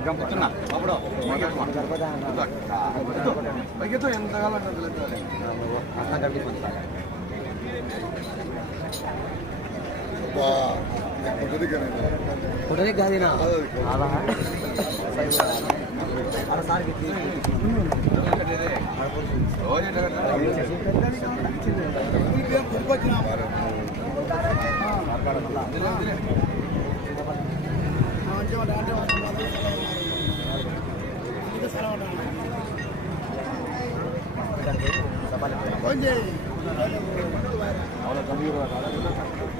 Jangan putus nak, apa? Macam? Macam mana? Macam mana? Macam mana? Macam mana? Macam mana? Macam mana? Macam? Macam உடனே காதினா அதான் கொஞ்சம் அவ்வளோ கம்மியூர்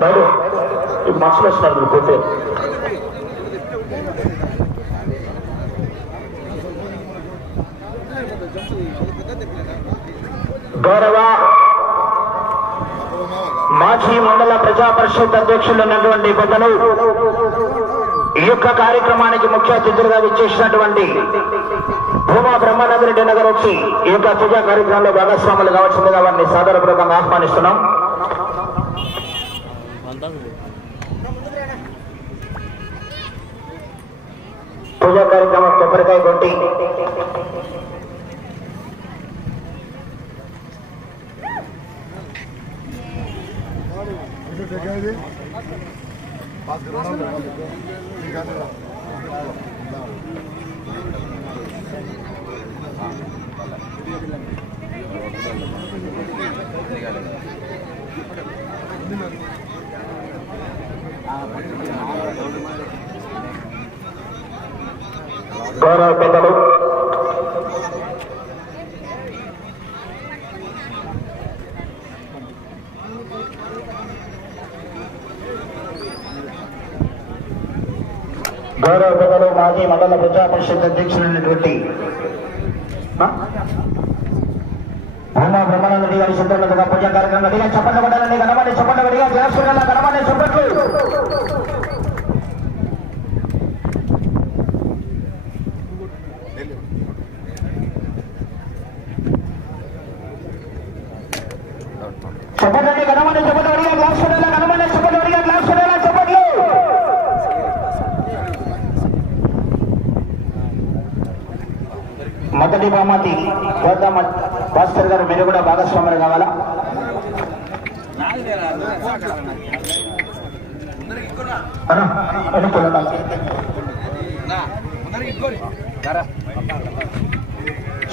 రాడు. ఈ మనుషులు వచ్చినారు మీరు పోతే. గౌరవ మాజీ మండల ప్రజా పరిషత్ అధ్యక్షులు ఉన్నటువంటి పెద్దలు ఈ యొక్క కార్యక్రమానికి ముఖ్య అతిథులుగా విచ్చేసినటువంటి భూమా బ్రహ్మానందరెడ్డి నగర్ వచ్చి ఈ యొక్క పూజా కార్యక్రమంలో భాగస్వాములు కావాల్సిందిగా వారిని సాదరపూర్వకంగా ఆహ్వానిస్తున్నాం పూజా కార్యక్రమం కొబ్బరికాయ కొట్టి గౌరవ పెద్దలు మాజీ మండల ప్రజా పరిషత్ అధ్యక్షులైనటువంటి ఆ? భూమా బ్రహ్మానందరెడ్డి గారి సిద్ధంగా పూజా కార్యక్రమం గడిగా చెప్పండి పడాలని కనబడి చెప్పండి గడిగా జయశ్రీల కనబడి చెప్పట్లు. చెప్పండి చెప్పండి గడిగా చెప్పండి గడిగా చెప్పట్లు మొదటి బహుమతి గౌతమ భాస్కర్ గారు మీరు కూడా భాగస్వాములు కావాలా?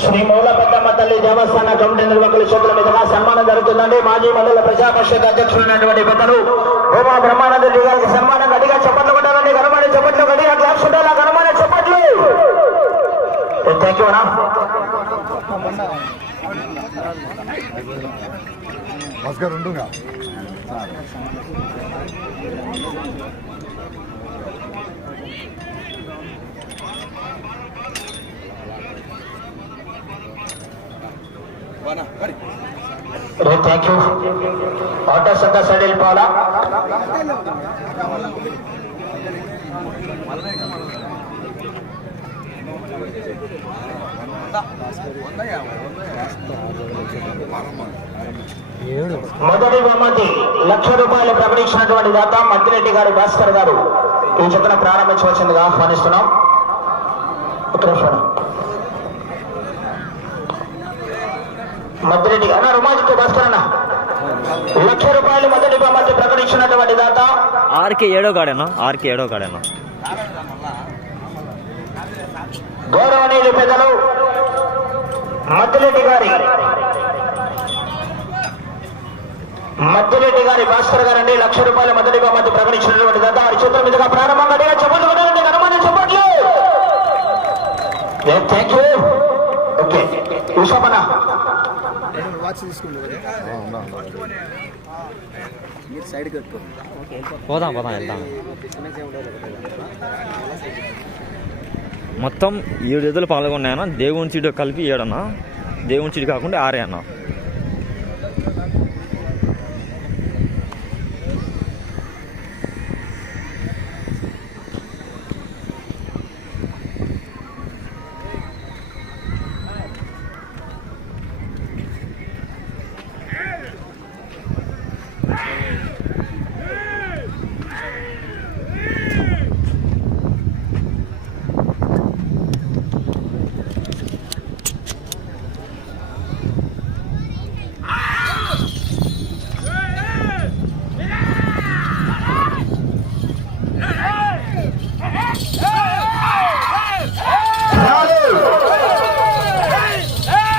శ్రీ మౌల పెద్దమ్మ తల్లి దేవస్థాన కమిటీ నిర్వాహకుల చేతుల మీదుగా సన్మానం జరుగుతుందండి. మాజీ మండల ప్రజా పరిషత్ అధ్యక్షులైనటువంటి పెద్దలు హోమా బ్రహ్మానంద రెడ్డి గారికి సన్మానం గడిగా చెప్పట్లు కొట్టాలండి. గణమని చెప్పట్లు గడిగా క్లాస్ ఉండాలా గణమని చెప్పట్లు. థ్యాంక్ యూ అన్నా. భాస్కర్ ఉండుగా? ఆటో సంఘ సైడ్ వెళ్ళిపోవాలా? మొదటి బహుమతి లక్ష రూపాయలు ప్రకటించినటువంటి దాత మద్దిరెడ్డి గారు భాస్కర్ గారు. ఈ చెప్పున ప్రారంభించవలసిందిగా ఆహ్వానిస్తున్నాం. ఒక మద్దిరెడ్డి అన్న రుమాజికి భాస్కర్ అన్న. లక్ష రూపాయలు మొదటి బహుమతి ప్రకటించినటువంటి దాత. ఆర్కే ఏడో కాడేనా ఆర్కే ఏడో కాడేనా గౌరవనీయులు పెద్దలు మద్దిరెడ్డి గారి మద్దిరెడ్డి గారి భాస్కర్ గారండి లక్ష రూపాయల మొదటి బహుమతి ప్రకటించినటువంటి దత్త వారి చేతుల మీదుగా ప్రారంభంగా అడిగా చెప్పండి హనుమాన్ చెప్పట్లు థ్యాంక్ యూ ఓకే ఉషాపన వాచ్ తీసుకుంటే మీరు సైడ్ కట్టుకో పోదాం పోదాం వెళ్దాం మొత్తం ఏడు ఎదులు పాల్గొన్నాయన్న దేవుని చీడు కలిపి ఏడన్నా. దేవుని చీడు కాకుండా ఆరే అన్న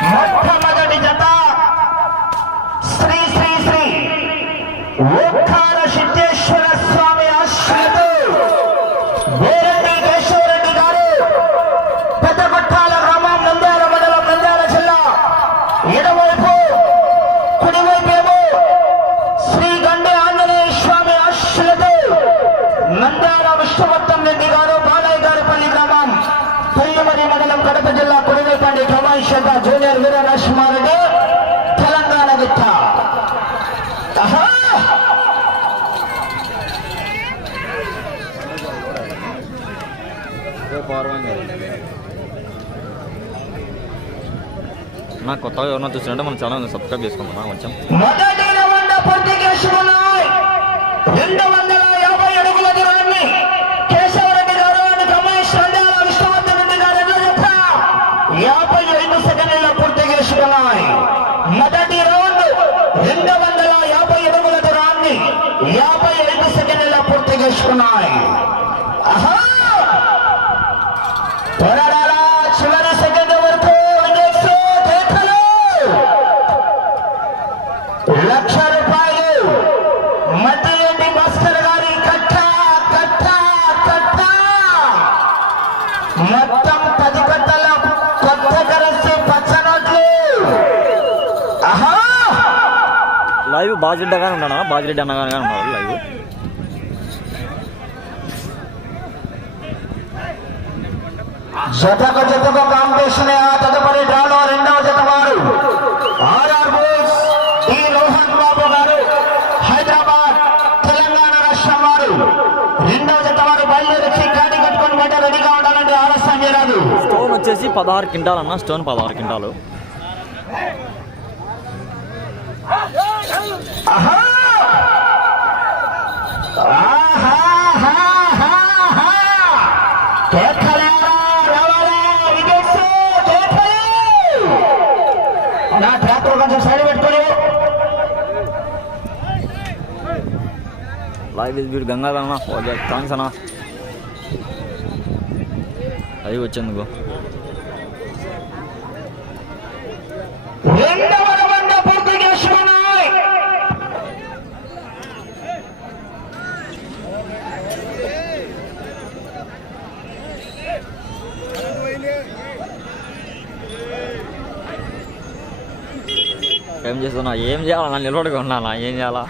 మొట్టమొదటి జత శ్రీ శ్రీ శ్రీ ఓంకార సిద్ధేశ్వర స్వామి ఆశ్రయతో వేరెడ్డి కేశవరెడ్డి గారు పెద్ద కొట్టాల గ్రామం నంద్యాల మండలం నంద్యాల జిల్లా ఎడవైపు కుడివైపేమో శ్రీ గండి ఆంజనేయ స్వామి ఆశ్రయతో నంద్యాల విష్ణువర్ధన్ రెడ్డి గారు బాలయ్య గారిపల్లి గ్రామం పెళ్ళిమరి మండలం కడప జిల్లా కుడివైపండి కమాయిషత జూనియర్ వీర నరసింహారెడ్డి తెలంగాణ గిట్ట ఆహా! నా కొత్తగా ఎవరన్నా చూసినట్టే మన ఛానల్ సబ్స్క్రైబ్ చేసుకుంటున్నా కొంచెం. లైవ్ బాజిరెడ్డి గానే ఉన్నాడా? బాజిరెడ్డి అన్నగానే ఉన్నారు లైవ్ జతకు జతకు కాంపిటీషన్ ఆ తదుపరి డ్రాలో రెండవ జత వారు. ఆర్ఆర్ బోస్ డి రోహన్ బాబు గారు హైదరాబాద్ తెలంగాణ రాష్ట్రం వారు. రెండవ జత వారు బయలుదేరి గాడి కట్టుకొని బయట రెడీగా ఉండాలంటే ఆలస్యం చేయరాదు. స్టోన్ వచ్చేసి పదహారు క్వింటాల్ అన్న స్టోన్ పదహారు క్వింటాలు. నా ట్రాక్టర్ కొంచెం సైడ్ పెట్టుకోడు లైవ్ ఇస్ బ్యూట్ థ్యాంక్స్ అన్న. అది వచ్చేందుకు. ఏం చేస్తున్నా ఏం చేయాలన్నా నిలబడిగా ఉన్నానా ఏం చేయాలా?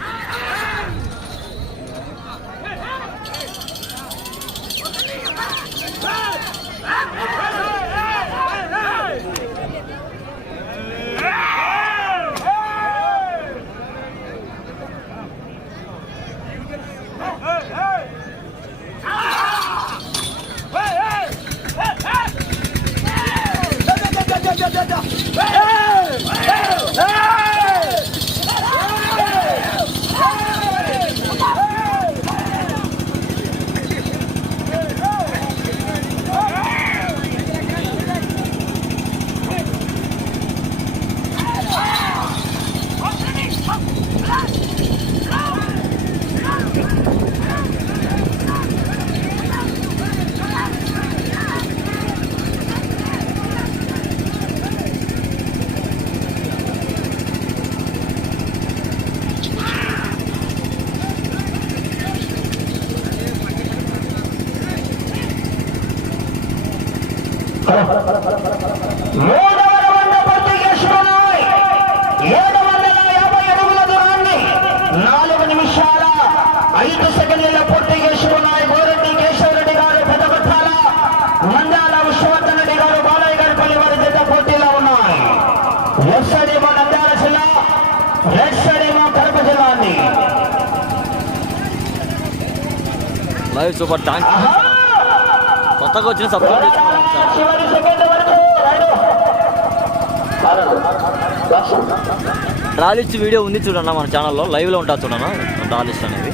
అది సూపర్. థ్యాంక్ యూ కొత్తగా వచ్చిన సబ్స్క్రైబ్ చేసుకున్నాం వీడియో ఉంది చూడన్నా మన ఛానల్లో లైవ్లో ఉంటుంది చూడన్నా. రాలిస్ట్ అనేది.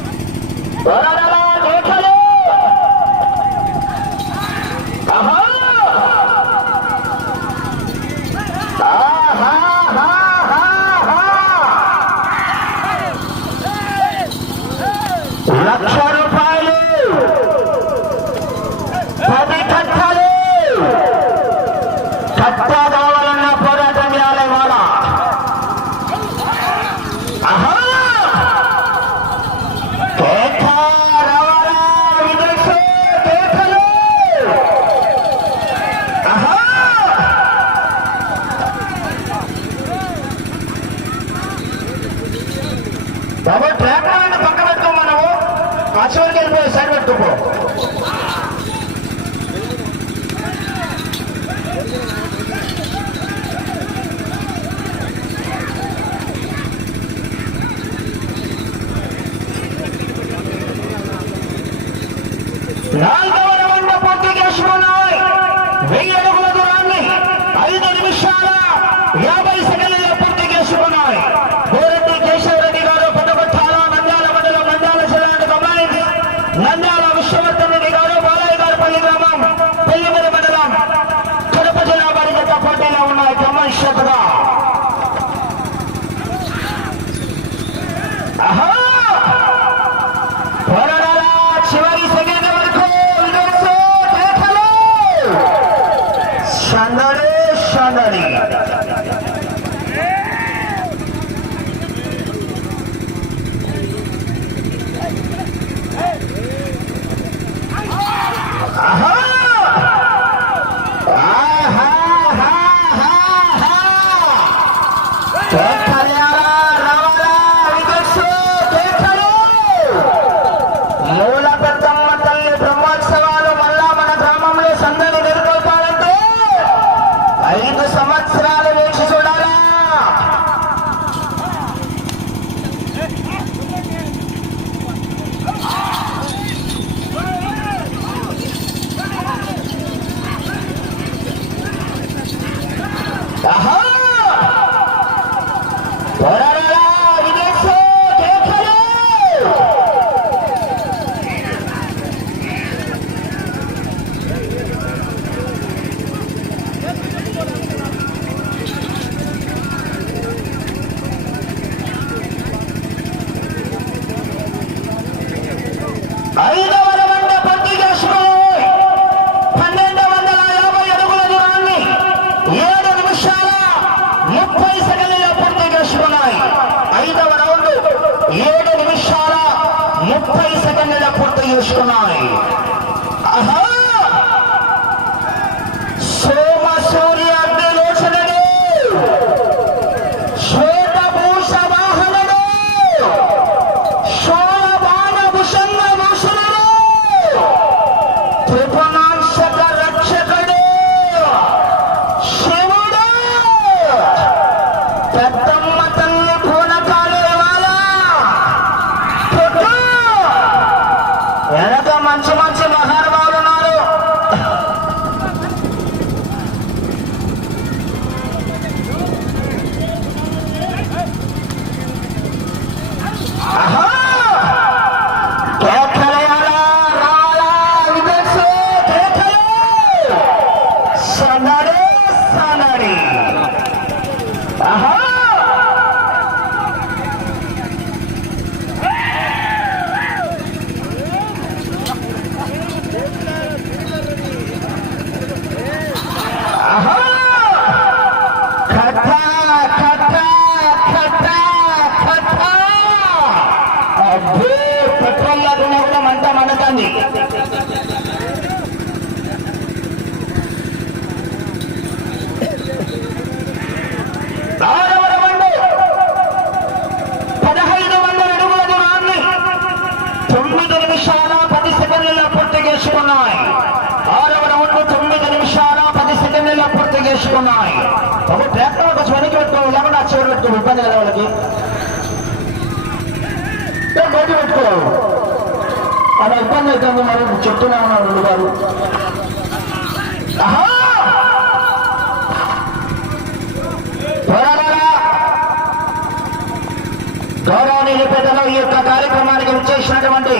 గౌరవనీయులు పెద్దలు ఈ యొక్క కార్యక్రమానికి వచ్చేసినటువంటి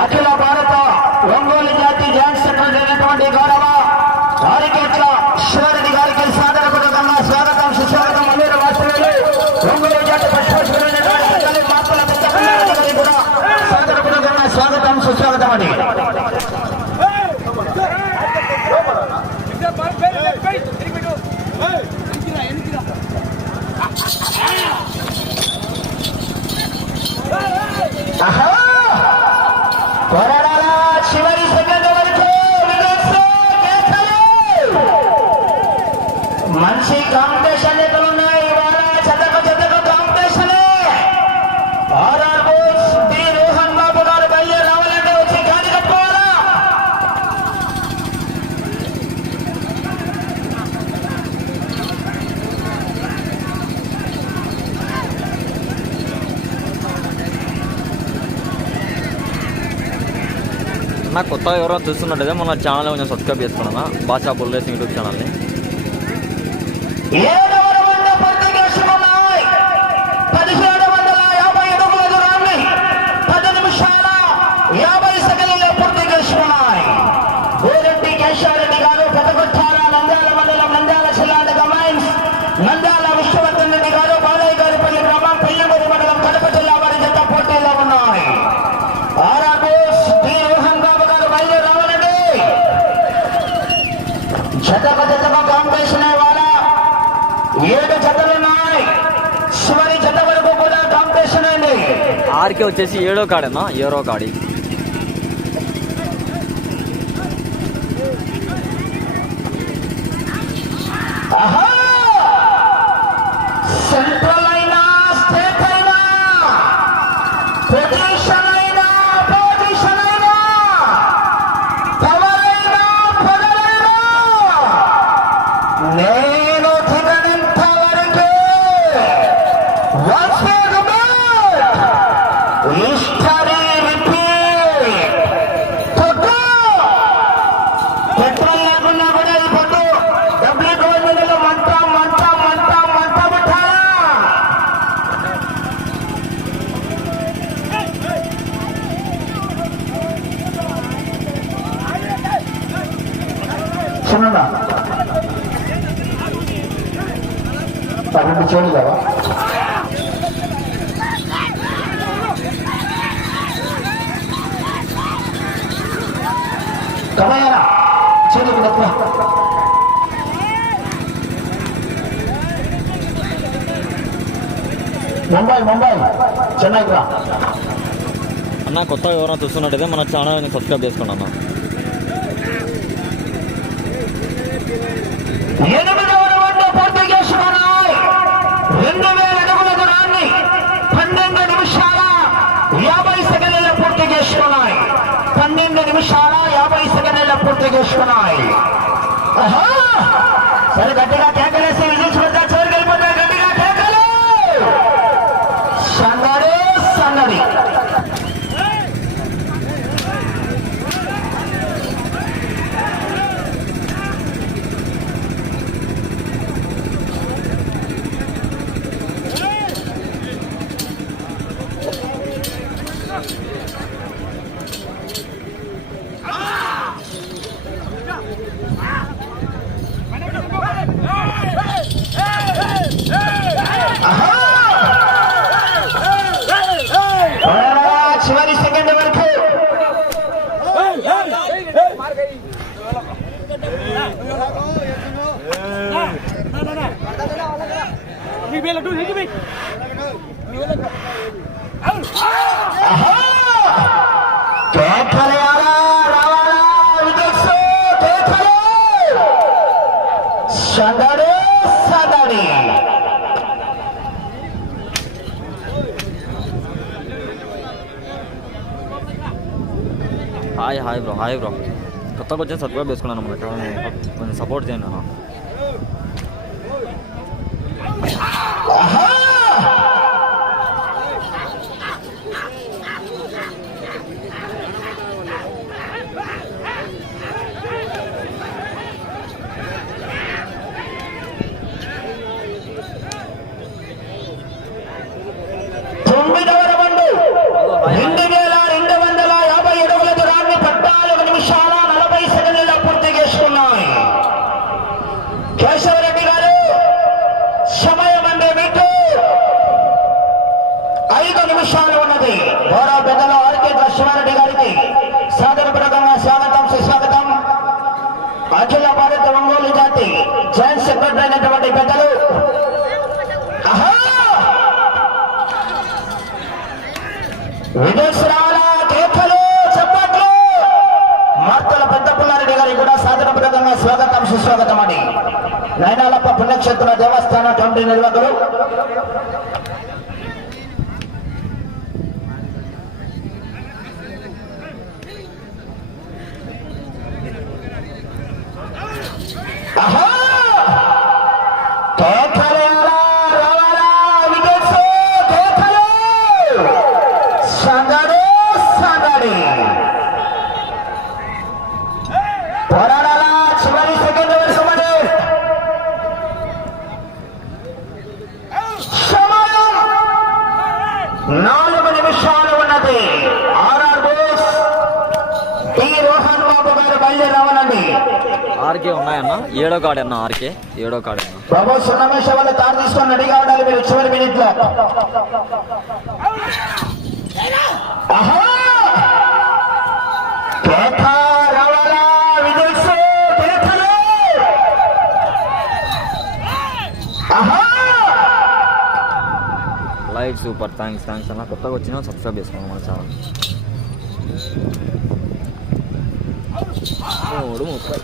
అఖిల భారత ఒంగోలు జాతి జాయింట్ సెక్రటరీ అయినటువంటి గౌరవ రారికేట్ల శివరెడ్డి గారికి సాదరపూర్వకంగా స్వాగతం సుస్వాగతం అమీర వాసులు ఒంగోలు జాతి పశుపశులైనటువంటి పెద్దలు మాపల పెద్ద కూడా సాదరపూర్వకంగా స్వాగతం సుస్వాగతం అండి. ఆహా! పోరాడాలా చివరి సెకండ్ వరకు వికెట్స్ కేకలు! మంచి కాంపిటీషన్ ఎక్కడ ఉన్నాయి ఇవాళ చెత్తకు చెత్తకు competition RR Bose D Rohan Babu garu బయలు రావాలంటే వచ్చి గాలి కప్పుకోవాలా నా కొత్తగా ఎవరైనా చూస్తున్నట్టయితే మన ఛానల్ కొంచెం సబ్స్క్రైబ్ చేసుకున్నా బాషా బుల్ రేసింగ్ యూట్యూబ్ ఛానల్ని ఏడవ రౌండ్ పూర్తిగా శుభమాయ్. పదిహేడు వందల యాభై అడుగుల దూరాన్ని పది నిమిషాల యాభై సెకండ్లలో పూర్తిగా శుభమాయ్. గోరెడ్డి కేశవరెడ్డి గారు పెద్దకొట్టాల నంద్యాల మండలం నంద్యాల జిల్లా గమైన్స్ నంద్యాల విష్ణువర్ధన్ రెడ్డి గారు బాలయ్య గారిపల్లి గ్రామం పెయ్యమూరు మండలం కడప జిల్లా వారి జత పోటీలో ఉన్నాయి ఆర్ఆర్ బోస్ డి రోహన్ బాబు గారు బయలుదేరి రావాలండి జతకు జతకు కాంపిటీషన్ ఇవాళ ఏడు జతలున్నాయి. చివరి జత వరకు కూడా కాంపిటీషన్ ఆర్కే వచ్చేసి ఏడో కాడేనా? ఏడో కాడి. ఆహా! కొత్తగా ఎవరైనా చూస్తున్నట్టయితే మన ఛానల్ని సబ్స్క్రైబ్ చేసుకోండి అన్న. చేసుకున్నాయి పన్నెండు నిమిషాల యాభై సెకండ్ల పూర్తి చేసుకున్నాయి యాభై చేసుకున్నాయి సరే గట్టిగా కేకలేసి విజిల్స్ వద్ద చివరికి వెళ్ళిపోతాయి గట్టిగా కేకలు సందడి సందడి పోరాడా, చివరి సెకండ్ వరకు ఆహా! కేకలేయాలా, రావాలా, వికెట్స్, కేకలు! Hi hi bro hi bro కొత్తగా వచ్చి సబ్స్క్రైబ్ చేసుకున్నాను మనకి. కొంచెం సపోర్ట్ చేయండి అన్న తొమ్మిదవ రౌండ్ రెండు వేల రెండు వందల యాభై అడుగుల దూరాన్ని పద్నాలుగు నిమిషాల నలభై సెకండ్ల పూర్తి చేసుకున్నాయి కేశవరెడ్డి గారు సమయం అంటే మీకు ఐదు నిమిషాలు ఉన్నది గౌరవ పెద్దల ఆర్కే లక్ష్మారెడ్డి గారికి సాదరపూర్వకంగా స్వాగతం సుస్వాగతం అఖిల భారత ఒంగోలు జాతి జాయింట్ సెక్రటరీ పెద్దలు కేకలు మార్తల పెద్ద గారికి కూడా సాధనపూర్వకంగా స్వాగతం సుస్వాగతం అని నయనాలప్ప పుణ్యక్షేత్ర దేవస్థాన కమిటీ నిర్వాహకులు ఏడో కాడ అన్న ఆర్కే. ఏడో కాడ అన్న. బాబు సున్నమేష వాళ్ళు తాను తీసుకొని రెడీగా ఉండాలి మీరు చివరి మినిట్లో! లైక్ సూపర్ థ్యాంక్స్ థ్యాంక్స్ అన్న. కొత్తగా వచ్చినా సబ్స్క్రైబ్ చేసుకోండి మన ఛానల్. మూడు ముప్పై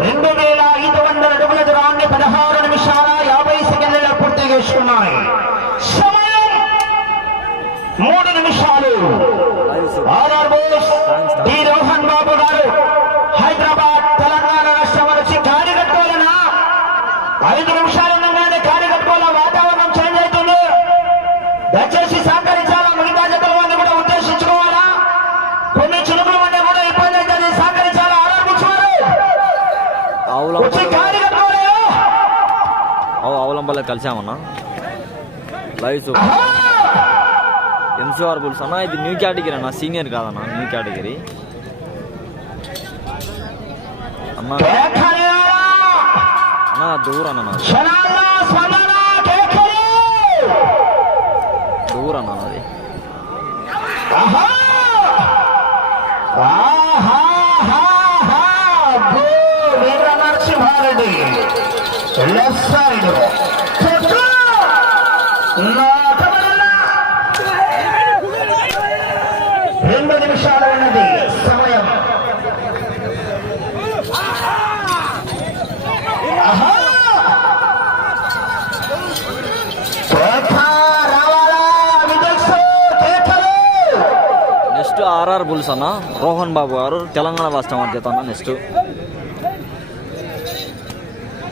రెండు వేల ఐదు అవు కలిసామన్నా. లైవ్ సూపర్ ఎంసీఆర్ బుల్స్ అన్న ఇది న్యూ కేటగిరీ అన్న సీనియర్ కాదన్న న్యూ కేటగిరీ. అన్న కేకలేరా! అన్న దూరం అన్న దూరం అన్న నాది లెఫ్ట్ సైడ్ చెట్లు! నాటబడిన రెండు నిమిషాలు ఉన్నది సమయం ఆహా! కేక రావాలా విదేశీ కేకలు! నెక్స్ట్ ఆర్ఆర్ బుల్స్ అన్న. రోహన్ బాబు గారు తెలంగాణ రాష్ట్రం అధ్యత అన్న నెక్స్ట్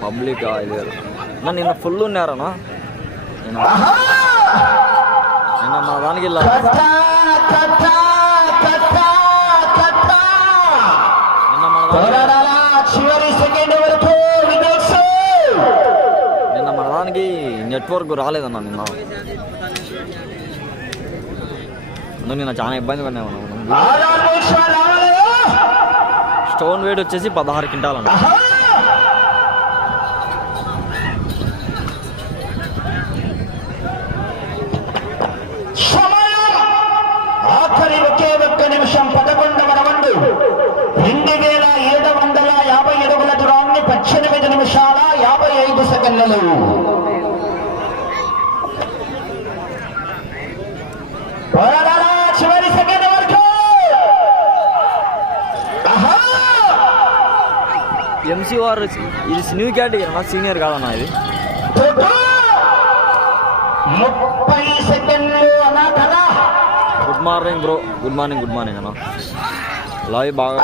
పబ్లిక్ ఇది అన్న నిన్న ఫుల్ ఉన్నారన్న నిన్న నిన్న మన దానికి వెళ్ళా నిన్న మన దానికి నిన్న మన దానికి నెట్వర్క్ రాలేదన్న నిన్న. అందుకు నిన్న చాలా ఇబ్బంది పడినా మనం స్టోన్ వెయిట్ వచ్చేసి పదహారు క్వింటాలన్న ఆహా! సమయం ఆఖరి ఒకే ఒక్క నిమిషం పదకొండవ రౌండ్ రెండు వేల ఏడు వందల యాభై అడుగుల దూరాన్ని పద్దెనిమిది నిమిషాల యాభై ఐదు సెకండ్లు పోరాడాలా చివరి సెకండ్ ఆహా ఎంసీఆర్ ఇది సీనియర్ కేటగిరీ అన్న సీనియర్ కాదన్న ఇది. Good morning bro good morning good morning అన్న. లైవ్ బాగా!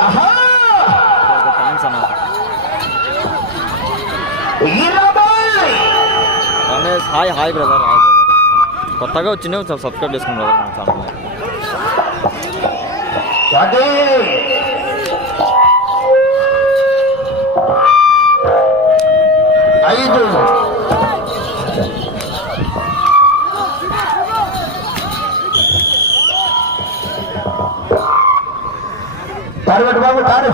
థ్యాంక్స్ అన్న. Ramesh hi hi brother hi brother కొత్తగా ఒకసారి సబ్స్క్రైబ్ చేసుకుని బ్రదర్ మన ఛానల్ తరగతి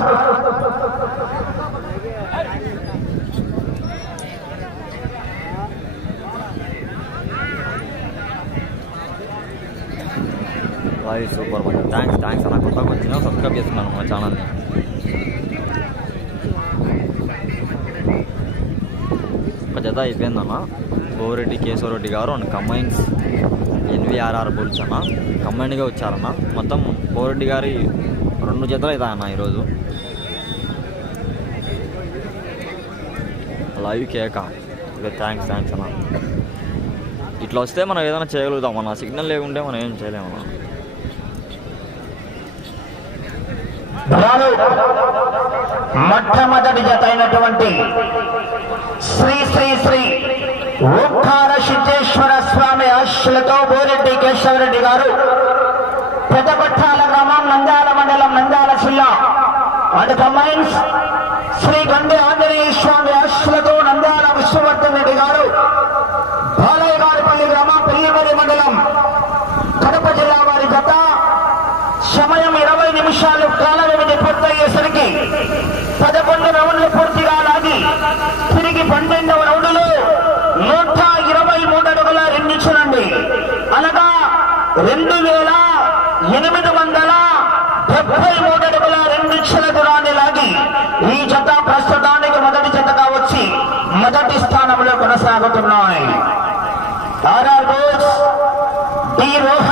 బాబు సూపర్ మంచి థ్యాంక్స్ థ్యాంక్స్ అన్న కొత్తగా వచ్చిన సబ్స్క్రైబ్ చేస్తున్నాను మా ఛానల్ని ఒక జత అయిపోయిందన్న గోరెడ్డి కేశవరెడ్డి గారు అండ్ కంబైన్స్ ఎన్విఆర్ఆర్ బుల్స్ అన్న కంబైన్డ్గా వచ్చారన్న మొత్తం గోరెడ్డి గారి రెండు జతలు అవుతాయన్న ఈరోజు. లైవ్ కేక. ఓకే థ్యాంక్స్ థ్యాంక్స్ అన్న. ఇట్లా వస్తే మనం ఏదైనా చేయగలుగుతాం అన్న. సిగ్నల్ లేకుంటే మనం ఏం చేయలేమన్నా మొట్టమొదటి జత అయినటువంటి శ్రీ శ్రీ శ్రీ ఓంకార సిద్ధేశ్వర స్వామి ఆశలతో బోరెడ్డి కేశవరెడ్డి గారు. పెద్దపట్టాల గ్రామం నంద్యాల మండలం నంద్యాల జిల్లా. అండ్ కంబైన్స్ శ్రీ గండి ఆంజనేయ స్వామి ఆశలతో నంద్యాల విష్ణువర్ధన్ రెడ్డి గారు బాలయ్య గారిపల్లి గ్రామం పెళ్ళిమల్లి మండలం కడప జిల్లా వారి గత సమయం ఇరవై నిమిషాలు కాల వ్యవధి పూర్తయ్యేసరికి పదకొండు రౌండ్లు పూర్తిగా లాగి తిరిగి పన్నెండవ రౌండ్లో నూట ఇరవై మూడు అడుగుల రెండించనండి అనగా రెండు వేల ఎనిమిది వందల డెబ్బై మూడు అడుగుల రెండిచ్చుల దూరాన్ని లాగి ఈ జత ప్రస్తుతానికి మొదటి జతగా వచ్చి మొదటి స్థానంలో కొనసాగుతున్నాయి. RR Bose D Rohan